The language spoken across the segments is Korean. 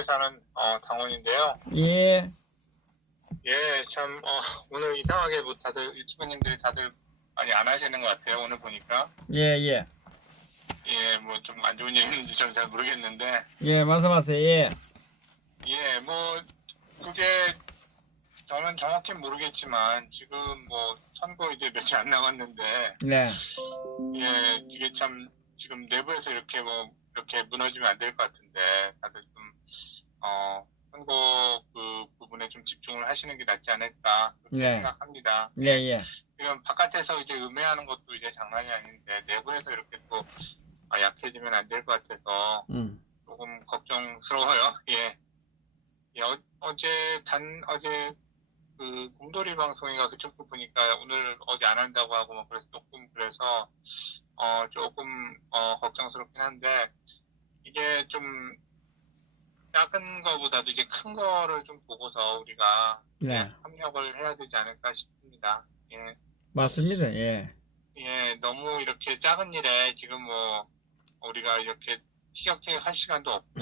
경기도에 사는 당원인데요. 예, 예, 참 오늘 이상하게 뭐 다들 유튜버님들이 다들 많이 안 하시는 것 같아요. 오늘 보니까. 예, 예. 예, 뭐 좀 안 좋은 일 있는지 저는 잘 모르겠는데. 예, 말씀하세요. 예. 예, 뭐 그게 저는 정확히 모르겠지만 지금 뭐 선거 이제 며칠 안 남았는데 네. 예, 이게 참 지금 내부에서 이렇게 뭐 이렇게 무너지면 안 될 것 같은데 다들 좀 선거 그 부분에 좀 집중을 하시는 게 낫지 않을까 그렇게 네. 생각합니다. 예, 예. 지금 바깥에서 이제 음해하는 것도 이제 장난이 아닌데 내부에서 이렇게 또 약해지면 안 될 것 같아서 조금 걱정스러워요. 예. 예, 어제 그 곰돌이 방송인가 그쪽도 보니까 오늘 어제 안 한다고 하고 뭐 그래서 조금 그래서 조금 걱정스럽긴 한데 이게 좀 작은 거보다도 이제 큰 거를 좀 보고서 우리가 네. 협력을 해야 되지 않을까 싶습니다. 예. 맞습니다. 예. 예, 너무 이렇게 작은 일에 지금 뭐 우리가 이렇게 티격태격 할 시간도 없고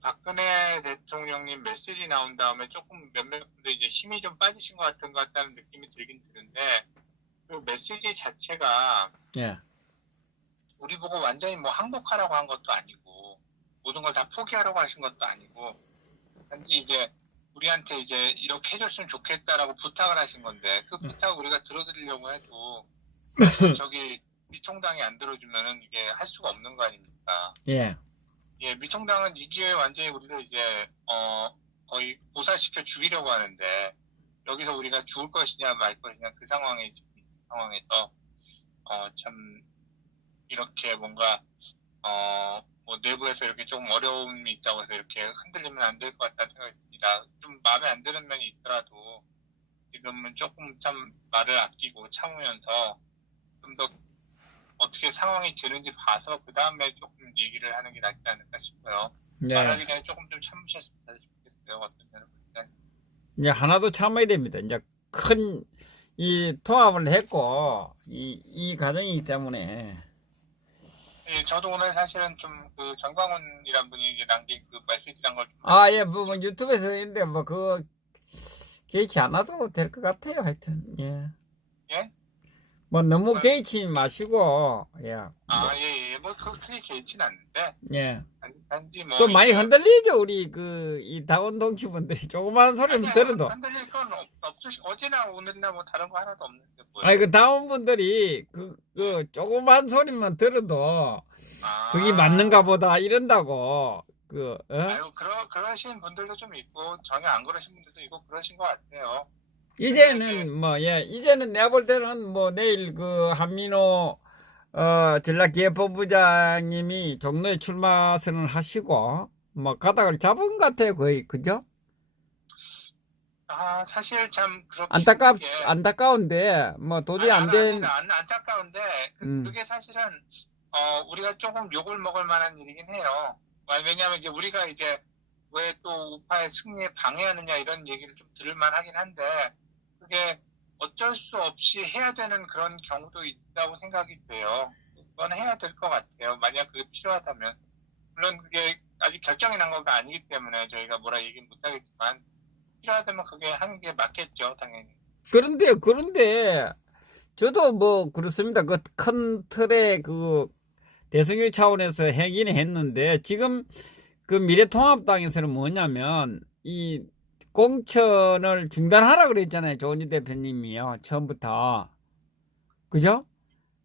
박근혜 대통령님 메시지 나온 다음에 조금 몇몇 분들 이제 힘이 좀 빠지신 것 같다는 느낌이 들긴 드는데 그 메시지 자체가 예. 우리 보고 완전히 뭐 항복하라고 한 것도 아니고 모든 걸 다 포기하라고 하신 것도 아니고 단지 이제 우리한테 이제 이렇게 해줬으면 좋겠다라고 부탁을 하신 건데 그 부탁 우리가 들어드리려고 해도 저기 미통당이 안 들어주면은 이게 할 수가 없는 거 아닙니까? 예. 예, 미통당은 이 기회에 완전히 우리를 이제 거의 보살시켜 죽이려고 하는데 여기서 우리가 죽을 것이냐 말 것이냐 그 상황에 지금 이 상황에서 참 이렇게 뭔가 뭐 내부에서 이렇게 조금 어려움이 있다고 해서 이렇게 흔들리면 안 될 것 같다는 생각이 듭니다. 좀 마음에 안 드는 면이 있더라도 지금은 조금 참 말을 아끼고 참으면서 좀 더 어떻게 상황이 되는지 봐서 그 다음에 조금 얘기를 하는 게 낫지 않을까 싶어요. 네. 말하기 전에 조금 좀 참으셨으면 좋겠어요. 어떤 면을 볼 때. 이제 하나도 참아야 됩니다. 이제 큰 이 통합을 했고 이 과정이기 때문에 예, 저도 오늘 사실은 좀 그 정광훈이란 분이 남긴 그 메시지란 걸 좀. 예, 뭐 유튜브에서 했는데 뭐 그거 개의치 않아도 될 것 같아요. 하여튼 예. 예? 뭐 너무 개의치 마시고 예. 예. 뭐 그렇게 개의치는 않는데. 예. 단지 뭐. 또 많이 흔들리죠. 우리 이 다원 동지분들이 조그만 소리만 들어도. 흔들릴 건 없으시. 어제나 오늘이나 뭐 다른 거 하나도 없는데 뭐. 그 다원 분들이 그 조그만 소리만 들어도 그게 맞는가 보다 이런다고 아유 그러신 분들도 좀 있고 전혀 안 그러신 분들도 있고 그러신 것 같아요. 이제는 이제는 내가 볼 때는 뭐 내일 그 한민호 전략기획본부장님이 종로에 출마 선언을 하시고 뭐 가닥을 잡은 것 같아요. 거의 그죠? 사실 참 그렇게 안타까운데 뭐 도저히 안 된. 안타까운데 그게 사실은 우리가 조금 욕을 먹을 만한 일이긴 해요. 왜냐하면 이제 우리가 이제 왜 또 우파의 승리에 방해하느냐 이런 얘기를 좀 들을 만하긴 한데 그게 어쩔 수 없이 해야 되는 그런 경우도 있다고 생각이 돼요. 그건 해야 될 것 같아요. 만약 그게 필요하다면. 물론 그게 아직 결정이 난 거가 아니기 때문에 저희가 뭐라 얘기는 못하겠지만 필요하다면 그게 하는 게 맞겠죠, 당연히. 그런데 저도 뭐 그렇습니다. 그 큰 틀의 그 대승교 차원에서 행위는 했는데 지금 그 미래통합당에서는 뭐냐면 이 공천을 중단하라 그랬잖아요. 조은희 대표님이요. 처음부터. 그죠?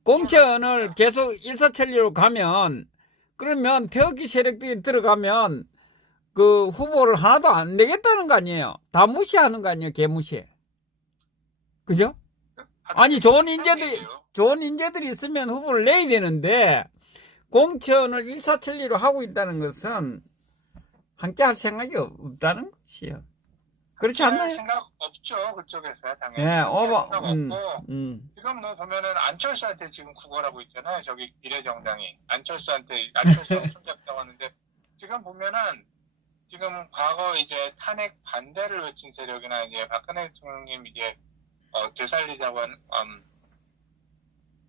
공천을 계속 일사천리로 가면 그러면 태극기 세력들이 들어가면 그 후보를 하나도 안 내겠다는 거 아니에요. 다 무시하는 거 아니에요. 개무시. 그죠? 아니 좋은 인재들이 있으면 후보를 내야 되는데 공천을 일사천리로 하고 있다는 것은 함께 할 생각이 없다는 것이에요. 그렇지 않나요? 생각 없죠. 그쪽에서 당연히. 예, 생각 없고 지금 뭐 보면은 안철수한테 지금 구걸하고 있잖아요. 저기 미래정당이 안철수한테 손잡자고 하는데 지금 보면은 지금 과거 이제 탄핵 반대를 외친 세력이나 이제 박근혜 대통령님 이제 되살리자고 한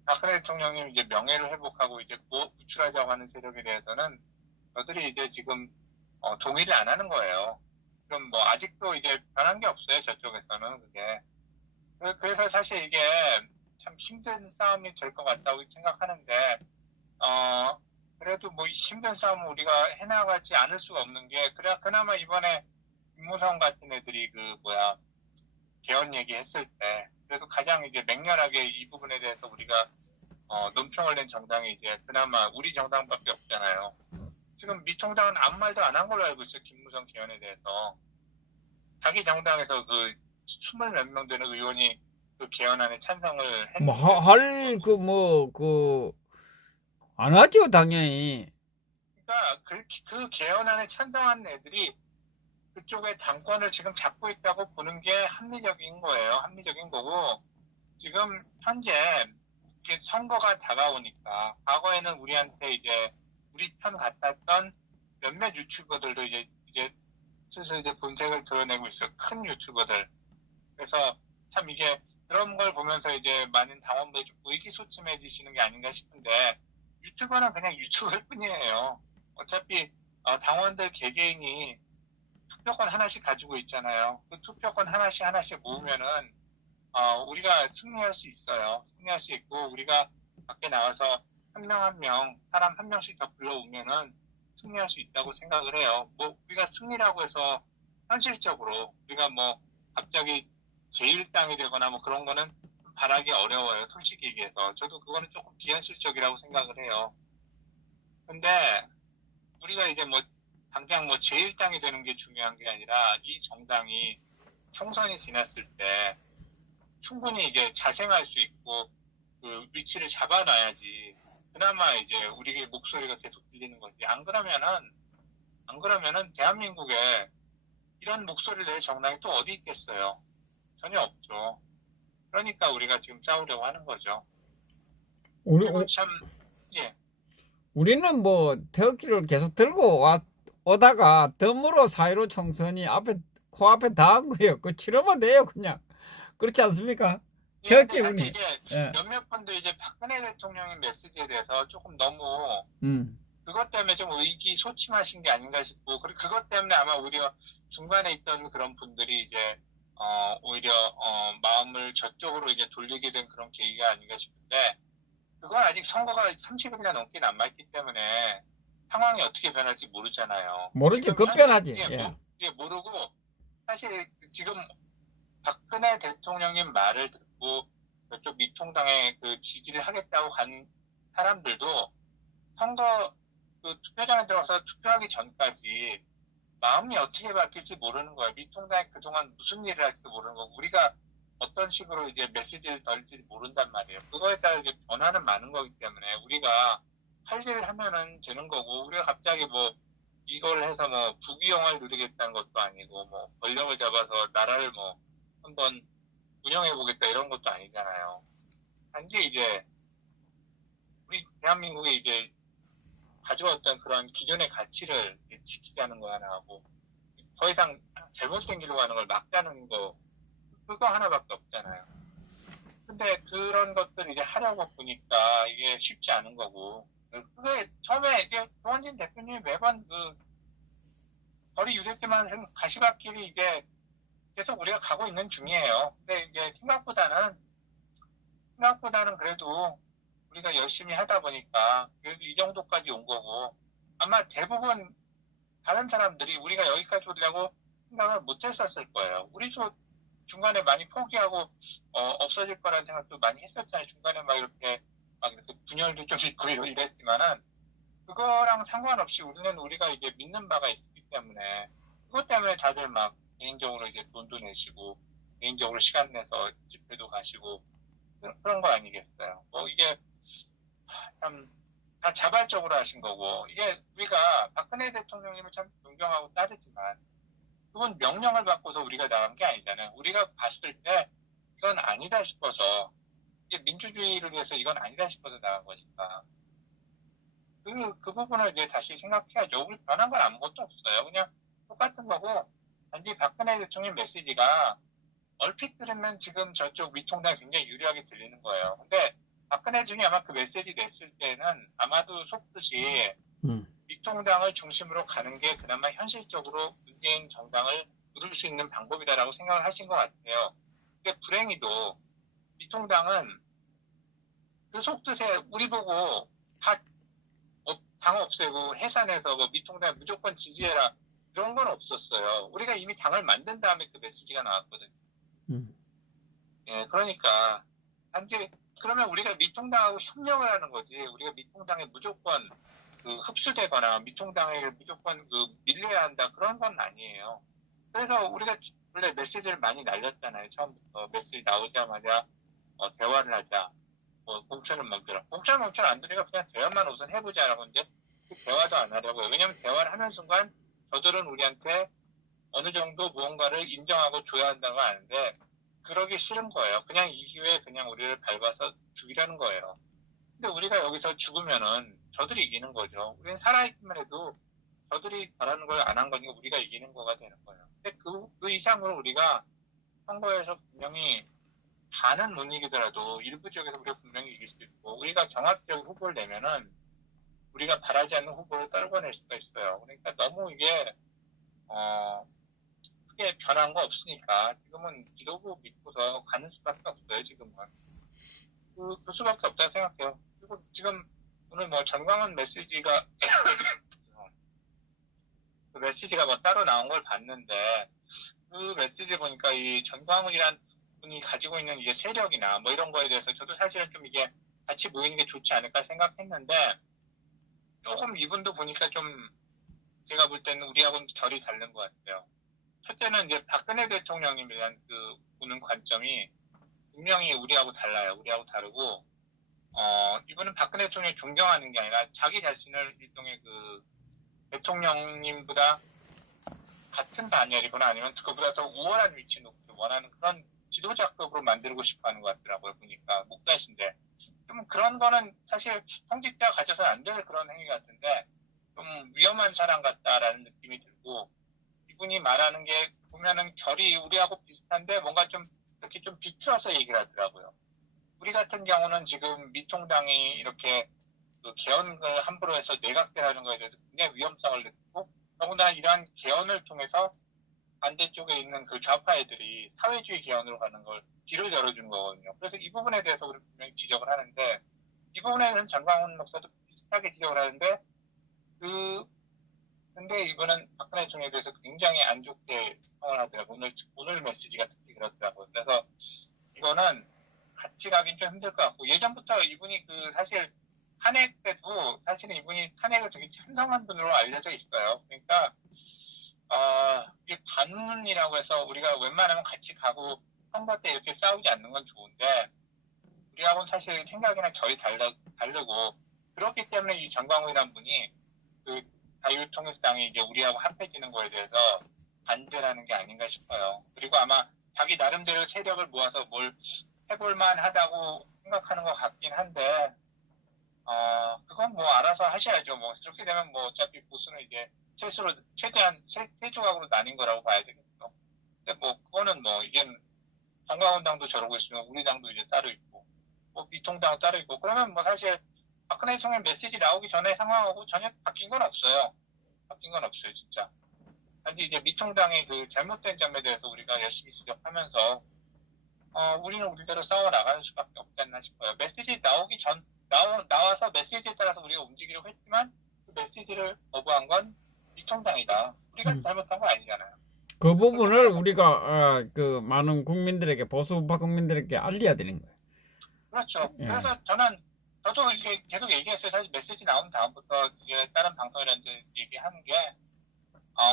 박근혜 대통령님 이제 명예를 회복하고 이제 구출하자고 하는 세력에 대해서는 저들이 이제 지금 동의를 안 하는 거예요. 그럼 뭐 아직도 이제 변한 게 없어요. 저쪽에서는 그게. 그래서 사실 이게 참 힘든 싸움이 될 것 같다고 생각하는데 그래도 뭐 힘든 싸움을 우리가 해나가지 않을 수가 없는 게 그래야 그나마 이번에 김무성 같은 애들이 그 뭐야 개헌 얘기했을 때 그래도 가장 이제 맹렬하게 이 부분에 대해서 우리가 논평을 낸 정당이 이제 그나마 우리 정당밖에 없잖아요. 지금 미통당은 아무 말도 안 한 걸로 알고 있어요. 김무성 개헌에 대해서. 자기 정당에서 그 20 몇 명 되는 의원이 그 개헌안에 찬성을 뭐, 했는데 안 하죠, 당연히. 그러니까 그 개헌안에 찬성한 애들이 그쪽의 당권을 지금 잡고 있다고 보는 게 합리적인 거예요. 합리적인 거고 지금 현재 이게 선거가 다가오니까 과거에는 우리한테 이제 우리 편 같았던 몇몇 유튜버들도 이제 슬슬 이제 본색을 드러내고 있어. 큰 유튜버들. 그래서 참 이게 그런 걸 보면서 이제 많은 당원들이 좀 의기소침해지시는 게 아닌가 싶은데 유튜버는 그냥 유튜버일 뿐이에요. 어차피 당원들 개개인이 투표권 하나씩 가지고 있잖아요. 그 투표권 하나씩 모으면은 우리가 승리할 수 있어요. 승리할 수 있고 우리가 밖에 나와서 한 명 한 명 사람 한 명씩 더 불러오면은 승리할 수 있다고 생각을 해요. 뭐 우리가 승리라고 해서 현실적으로 우리가 뭐 갑자기 제1당이 되거나 뭐 그런 거는 바라기 어려워요. 솔직히 얘기해서. 저도 그거는 조금 비현실적이라고 생각을 해요. 근데 우리가 이제 뭐 당장 뭐 제1당이 되는 게 중요한 게 아니라 이 정당이 총선이 지났을 때 충분히 이제 자생할 수 있고 그 위치를 잡아놔야지 그나마 이제 우리의 목소리가 계속 들리는 거지. 안 그러면은 대한민국에 이런 목소리를 낼 정당이 또 어디 있겠어요? 전혀 없죠. 그러니까 우리가 지금 싸우려고 하는 거죠. 그리고 참, 예, 우리는 뭐, 태극기를 계속 들고 오다가, 덤으로 4.15 총선이 코앞에 닿은 거예요. 그 치르면 돼요, 그냥. 그렇지 않습니까? 예, 태극기, 근데 사실 우리. 이제 예. 몇몇 분들 이제 박근혜 대통령의 메시지에 대해서 조금 너무 음. 그것 때문에 좀 의기소침하신 게 아닌가 싶고, 그리고 그것 때문에 아마 오히려 중간에 있던 그런 분들이 이제, 오히려, 마음을 저쪽으로 이제 돌리게 된 그런 계기가 아닌가 싶은데, 그건 아직 선거가 30일이나 넘게 남아있기 때문에 상황이 어떻게 변할지 모르잖아요. 모르지, 지금 급변하지. 현재, 예. 모르고, 사실 지금 박근혜 대통령님 말을 듣고 저쪽 미통당에 그 지지를 하겠다고 간 사람들도 선거 그 투표장에 들어가서 투표하기 전까지 마음이 어떻게 바뀔지 모르는 거예요. 미통당이 그동안 무슨 일을 할지도 모르는 거고 우리가 어떤 식으로 이제 메시지를 던질지 모른단 말이에요. 그거에 따라 이제 변화는 많은 거기 때문에 우리가 할 일을 하면은 되는 거고 우리가 갑자기 뭐 이걸 해서 뭐 부귀영화를 누리겠다는 것도 아니고 뭐 권력을 잡아서 나라를 뭐 한번 운영해 보겠다 이런 것도 아니잖아요. 단지 이제 우리 대한민국에 이제 가져왔던 그런 기존의 가치를 지키자는 거 하나 하고 더 이상 잘못된 길로 가는 걸 막자는 거 그거 하나밖에 없잖아요. 근데 그런 것들을 이제 하려고 보니까 이게 쉽지 않은 거고 그게 처음에 이제 조원진 대표님이 매번 그 거리 유세 때만 가시밭길이 이제 계속 우리가 가고 있는 중이에요. 근데 이제 생각보다는 그래도 우리가 열심히 하다 보니까 그래도 이 정도까지 온 거고 아마 대부분 다른 사람들이 우리가 여기까지 오려고 생각을 못 했었을 거예요. 우리도 중간에 많이 포기하고 없어질 거라는 생각도 많이 했었잖아요. 중간에 막 이렇게 분열도 좀 있고 이랬지만은 그거랑 상관없이 우리가 이제 믿는 바가 있기 때문에 그것 때문에 다들 막 개인적으로 이제 돈도 내시고 개인적으로 시간 내서 집회도 가시고 그런 거 아니겠어요. 뭐 이게 참 다 자발적으로 하신 거고 이게 우리가 박근혜 대통령님을 참 존경하고 따르지만 그건 명령을 받고서 우리가 나간 게 아니잖아요. 우리가 봤을 때 이건 아니다 싶어서 이게 민주주의를 위해서 이건 아니다 싶어서 나간 거니까 그 부분을 이제 다시 생각해야죠. 우리 변한 건 아무것도 없어요. 그냥 똑같은 거고 단지 박근혜 대통령 메시지가 얼핏 들으면 지금 저쪽 위통당이 굉장히 유리하게 들리는 거예요. 근데 박근혜 중에 아마 그 메시지 냈을 때는 아마도 속뜻이 미통당을 중심으로 가는 게 그나마 현실적으로 문재인 정당을 누를 수 있는 방법이다라고 생각을 하신 것 같아요. 근데 불행히도 미통당은 그 속뜻에 우리 보고 다 당 없애고 해산해서 뭐 미통당 무조건 지지해라 이런 건 없었어요. 우리가 이미 당을 만든 다음에 그 메시지가 나왔거든요. 음. 예, 그러니까 단지 그러면 우리가 미통당하고 협력을 하는 거지. 우리가 미통당에 무조건 그 흡수되거나 미통당에 무조건 그 밀려야 한다 그런 건 아니에요. 그래서 우리가 원래 메시지를 많이 날렸잖아요. 처음부터 메시지 나오자마자 대화를 하자. 뭐 공천은 멈춰라. 공천은 멈춰라 안 되니까 그냥 대화만 우선 해보자라고 이제 그 대화도 안 하려고요. 왜냐하면 대화를 하는 순간 저들은 우리한테 어느 정도 무언가를 인정하고 줘야 한다고 하는데 그러기 싫은 거예요. 그냥 이 기회에 그냥 우리를 밟아서 죽이려는 거예요. 근데 우리가 여기서 죽으면은 저들이 이기는 거죠. 우리는 살아있기만 해도 저들이 바라는 걸 안 한 거니까 우리가 이기는 거가 되는 거예요. 근데 그 이상으로 우리가 선거에서 분명히 다는 못 이기더라도 일부 지역에서 우리가 분명히 이길 수 있고 우리가 경합적 후보를 내면은 우리가 바라지 않는 후보를 떨궈낼 수가 있어요. 그러니까 너무 이게 크게 변한 거 없으니까 지금은 지도부 믿고서 가는 수밖에 없어요. 지금은 그 수밖에 없다고 생각해요. 그리고 지금 오늘 뭐 전광훈 메시지가 그 메시지가 뭐 따로 나온 걸 봤는데 그 메시지 보니까 이 전광훈이란 분이 가지고 있는 이게 세력이나 뭐 이런 거에 대해서 저도 사실은 좀 이게 같이 모이는 게 좋지 않을까 생각했는데 조금 이분도 보니까 좀 제가 볼 때는 우리하고는 결이 다른 것 같아요. 첫째는 이제 박근혜 대통령님에 대한 그 보는 관점이 분명히 우리하고 달라요. 우리하고 다르고 이분은 박근혜 대통령을 존경하는 게 아니라 자기 자신을 일종의 그 대통령님보다 같은 단열이거나 아니면 그보다 더 우월한 위치에 놓고 원하는 그런 지도자급으로 만들고 싶어 하는 것 같더라고요. 보니까 목다신데 좀 그런 거는 사실 성직자 가져서는 안 될 그런 행위 같은데 좀 위험한 사람 같다라는 느낌이 들고 이분이 말하는 게 보면은 결이 우리하고 비슷한데 뭔가 좀 이렇게 좀 비틀어서 얘기를 하더라고요. 우리 같은 경우는 지금 미통당이 이렇게 그 개헌을 함부로 해서 내각제라는 거에 대해서 굉장히 위험성을 느끼고 더군다나 이러한 개헌을 통해서 반대쪽에 있는 그 좌파 애들이 사회주의 개헌으로 가는 걸 길을 열어주는 거거든요. 그래서 이 부분에 대해서 우리 분명히 지적을 하는데 이 부분에 대해서는 전광훈 목사도 비슷하게 지적을 하는데 근데 이분은 박근혜 대통령에 대해서 굉장히 안 좋게 평을 하더라고요. 오늘 메시지가 특히 그렇더라고요. 그래서 이거는 같이 가긴 좀 힘들 것 같고 예전부터 이분이 그 사실 탄핵 때도 사실은 이분이 탄핵을 되게 찬성한 분으로 알려져 있어요. 그러니까 이게 반문이라고 해서 우리가 웬만하면 같이 가고 선거 때 이렇게 싸우지 않는 건 좋은데 우리하고는 사실 생각이나 결이 다르고 그렇기 때문에 이 전광훈이라는 분이 그 자유통일당이 이제 우리하고 합해지는 거에 대해서 반대라는 게 아닌가 싶어요. 그리고 아마 자기 나름대로 세력을 모아서 뭘 해볼만 하다고 생각하는 것 같긴 한데 그건 뭐 알아서 하셔야죠. 뭐 그렇게 되면 뭐 어차피 보수는 이제 최대한 세 조각으로 나뉜 거라고 봐야 되겠죠. 근데 뭐 그거는 뭐 이게 정광훈 당도 저러고 있으면 우리 당도 이제 따로 있고 뭐 미통당 따로 있고 그러면 뭐 사실 박근혜 대통령 메시지 나오기 전에 상황하고 전혀 바뀐 건 없어요. 바뀐 건 없어요, 진짜. 단지 이제 미통당의 그 잘못된 점에 대해서 우리가 열심히 지적하면서 우리는 우리대로 싸워 나가는 수밖에 없지 않나 싶어요. 메시지 나와서 메시지에 따라서 우리가 움직이려고 했지만 그 메시지를 거부한 건 미통당이다. 우리가 잘못한 거 아니잖아요. 그 부분을 우리가 그 많은 국민들에게 보수파 국민들에게 알려야 되는 거예요. 그렇죠. 예. 그래서 저도 이렇게 계속 얘기했어요. 사실 메시지 나온 다음부터 이게 다른 방송이라든지 얘기하는 게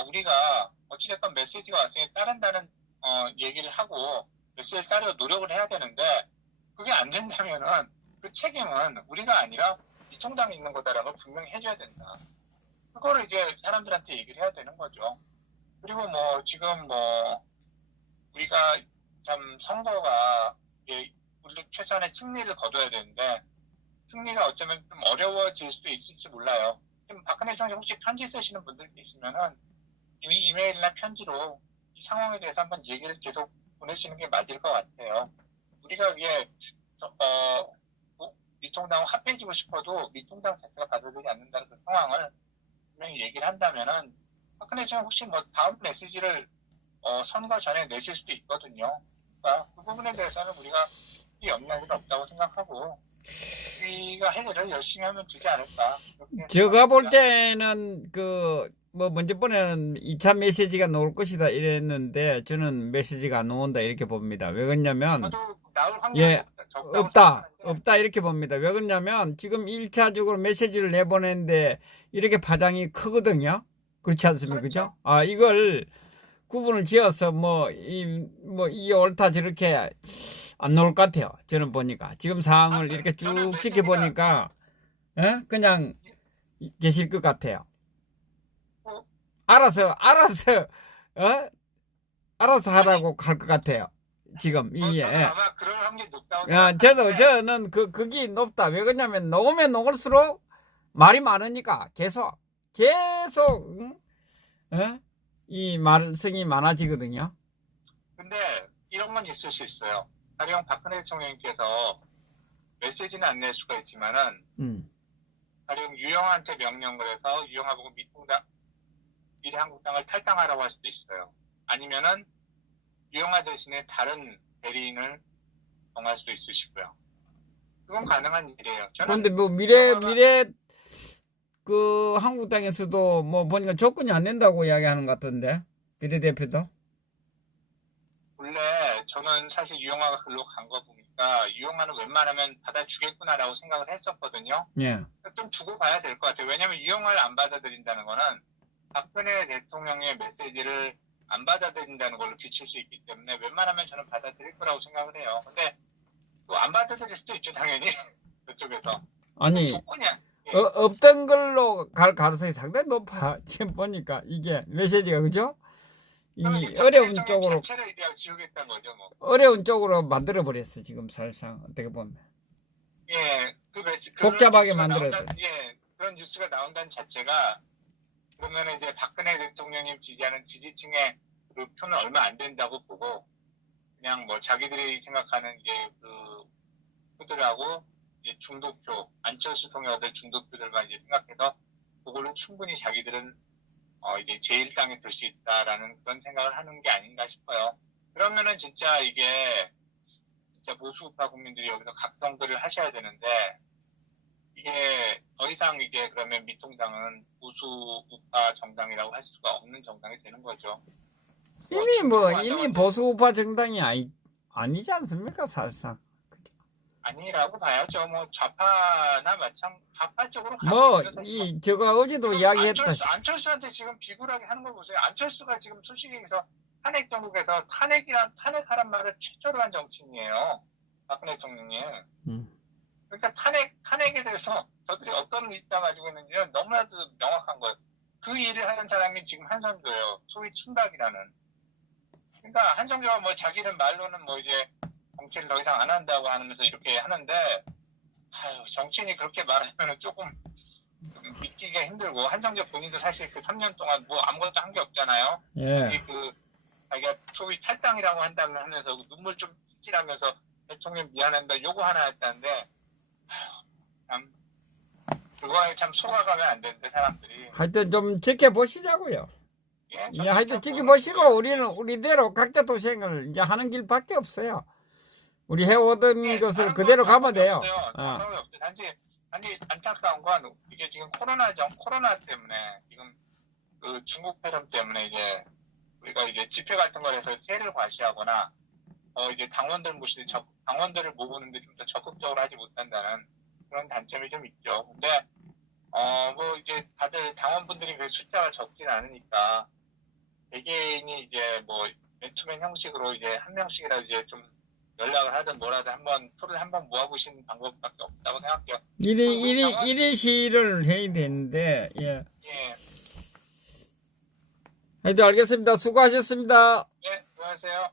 우리가 어찌됐건 메시지가 왔으니 다른 얘기를 하고 메시지를 따르려 노력을 해야 되는데 그게 안 된다면은 그 책임은 우리가 아니라 미통당에 있는 거다라고 분명히 해줘야 된다. 그거를 이제 사람들한테 얘기를 해야 되는 거죠. 그리고 뭐 지금 뭐 우리가 참 선거가 우리 최소한의 승리를 거둬야 되는데 승리가 어쩌면 좀 어려워질 수도 있을지 몰라요. 지금 박근혜 대통령 혹시 편지 쓰시는 분들 계시면은 이미 이메일이나 편지로 이 상황에 대해서 한번 얘기를 계속 보내시는 게 맞을 것 같아요. 우리가 이게 미통당과 합해지고 싶어도 미통당 자체가 받아들이지 않는다는 그 상황을 분명히 얘기를 한다면은 박근혜 대통령 혹시 뭐 다음 메시지를 선거 전에 내실 수도 있거든요. 그러니까 그 부분에 대해서는 우리가 영향은 없다고 생각하고 우리가 할 일을 열심히 하면 되지 않을까. 제가 볼 때는 뭐 먼저번에는 2차 메시지가 나올 것이다 이랬는데 저는 메시지가 안 나온다 이렇게 봅니다. 왜 그러냐면 저도 나올 확률이 예, 적다고 없다 생각하는데 이렇게 봅니다. 왜 그러냐면 지금 1차적으로 메시지를 내보냈는데 이렇게 파장이 크거든요. 그렇지 않습니까? 그죠? 아, 이걸 구분을 지어서 이 옳다 저렇게 안 나올 것 같아요. 저는 보니까 지금 상황을 이렇게 쭉 지켜보니까 그냥 계실 것 같아요. 알아서 하라고 갈 것 같아요. 지금 저도 아마 그럴 확률이 높다고 저는 그게 높다. 왜 그러냐면 녹으면 녹을수록 말이 많으니까 계속 이 말성이 많아지거든요. 근데 이런 건 있을 수 있어요. 가령 박근혜 대통령님께서 메시지는 안 낼 수가 있지만은 가령 유영한테 명령을 해서 유영하고 미래한국당을 탈당하라고 할 수도 있어요. 아니면은 유영하 대신에 다른 대리인을 정할 수도 있으시고요. 그건 가능한 일이에요. 그런데 뭐 한국당에서도 뭐 보니까 조건이 안 된다고 이야기하는 것 같던데 비례대표도. 원래 저는 사실 유영하가 글로 간 거 보니까 유영하는 웬만하면 받아주겠구나라고 생각을 했었거든요. 예. 좀 두고 봐야 될 것 같아요. 왜냐하면 유영하를 안 받아들인다는 거는 박근혜 대통령의 메시지를 안 받아들인다는 걸로 비칠 수 있기 때문에 웬만하면 저는 받아들일 거라고 생각을 해요. 근데 또 안 받아들일 수도 있죠, 당연히. 그쪽에서. 아니 조건이야. 없던 걸로 갈 가능성이 상당히 높아. 지금 보니까 이게 메시지가 그죠? 이 어려운 쪽으로 자체를 이제 지우겠다는 거죠, 뭐. 어려운 쪽으로 만들어 버렸어 지금 사실상 어떻게 보면. 예, 복잡하게 만들었어. 예, 그런 뉴스가 나온다는 자체가 그러면 이제 박근혜 대통령님 지지하는 지지층의 그 표는 얼마 안 된다고 보고 그냥 뭐 자기들이 생각하는 이제 그 표들하고 이제 중도표 안철수 통역들 중도표들만 이제 생각해서 그걸로 충분히 자기들은 이제 제1당에 들 수 있다라는 그런 생각을 하는 게 아닌가 싶어요. 그러면은 진짜 이게 진짜 보수우파 국민들이 여기서 각성들을 하셔야 되는데 이게 더 이상 이제 그러면 미통당은 보수우파 정당이라고 할 수가 없는 정당이 되는 거죠. 이미 보수우파 정당이 아니지 않습니까 사실상. 아니라고 봐야죠. 뭐 좌파나 좌파 쪽으로 가고 있어서 제가 어제도 이야기했다. 안철수한테 지금 비굴하게 하는 거 보세요. 안철수가 지금 솔직히 얘기해서 탄핵 정국에서 탄핵하란 말을 최초로 한 정치인이에요. 박근혜 대통령님. 그러니까 탄핵에 대해서 저들이 어떤 입장 가지고 있는지는 너무나도 명확한 거예요. 그 일을 하는 사람이 지금 한성조예요. 소위 친박이라는. 그러니까 한성조가 뭐 자기는 말로는 뭐 이제 정치를 더 이상 안 한다고 하면서 이렇게 하는데 정치인이 그렇게 말하면 조금 믿기가 힘들고 한성조 본인도 사실 그 3년 동안 뭐 아무것도 한 게 없잖아요. 예. 자기가 소위 탈당이라고 한다면 하면서 눈물 좀 찔하면서 대통령 미안합니다 요거 하나 했다는데 참 그거에 참 속아가면 안 되는데 사람들이. 하여튼 좀 지켜보시자고요. 예, 하여튼 지켜보시고 우리는 우리대로 각자 도생을 이제 하는 길밖에 없어요. 우리 해오던 것을 그대로 가면 돼요. 단지 안타까운 건 이게 지금 코로나 때문에 지금 그 중국 폐렴 때문에 이제 우리가 이제 집회 같은 걸 해서 세를 과시하거나 이제 당원들을 모으는데 좀 더 적극적으로 하지 못한다는 그런 단점이 좀 있죠. 근데 뭐 이제 다들 당원분들이 그 숫자가 적진 않으니까 개개인이 이제 뭐 맨투맨 형식으로 이제 한 명씩이라도 이제 좀 연락을 하든 뭐라든 표를 한번 모아보시는 방법밖에 없다고 생각해요. 1인 시위를 해야 되는데, 예. 하여튼 알겠습니다. 수고하셨습니다. 네, 수고하세요.